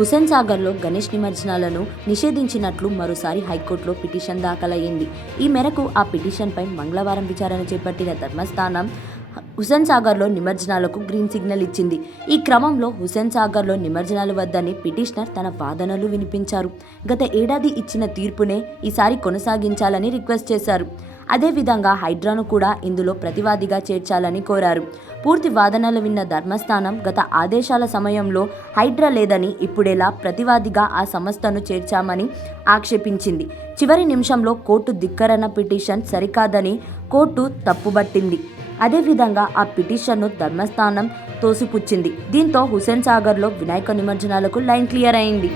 హుస్సేన్ సాగర్లో గణేష్ నిమజ్జనాలను నిషేధించినట్లు మరోసారి హైకోర్టులో పిటిషన్ దాఖలయ్యింది. ఈ మేరకు ఆ పిటిషన్పై మంగళవారం విచారణ చేపట్టిన ధర్మాసనం హుస్సేన్ సాగర్లో నిమజ్జనాలకు గ్రీన్ సిగ్నల్ ఇచ్చింది. ఈ క్రమంలో హుస్సేన్ సాగర్లో నిమజ్జనాలు వద్దని పిటిషనర్ తన వాదనలు వినిపించారు. గత ఏడాది ఇచ్చిన తీర్పునే ఈసారి కొనసాగించాలని రిక్వెస్ట్ చేశారు. అదేవిధంగా హైడ్రాను కూడా ఇందులో ప్రతివాదిగా చేర్చాలని కోరారు. పూర్తి వాదనలు విన్న ధర్మాసనం గత ఆదేశాల సమయంలో హైడ్రా లేదని ఇప్పుడెలా ప్రతివాదిగా ఆ సంస్థను చేర్చామని ఆక్షేపించింది. చివరి నిమిషంలో కోర్టు ధిక్కరణ పిటిషన్ సరికాదని కోర్టు తప్పుబట్టింది. అదేవిధంగా ఆ పిటిషన్ను ధర్మాసనం తోసిపుచ్చింది. దీంతో హుస్సేన్ సాగర్లో వినాయక నిమజ్జనాలకు లైన్ క్లియర్ అయింది.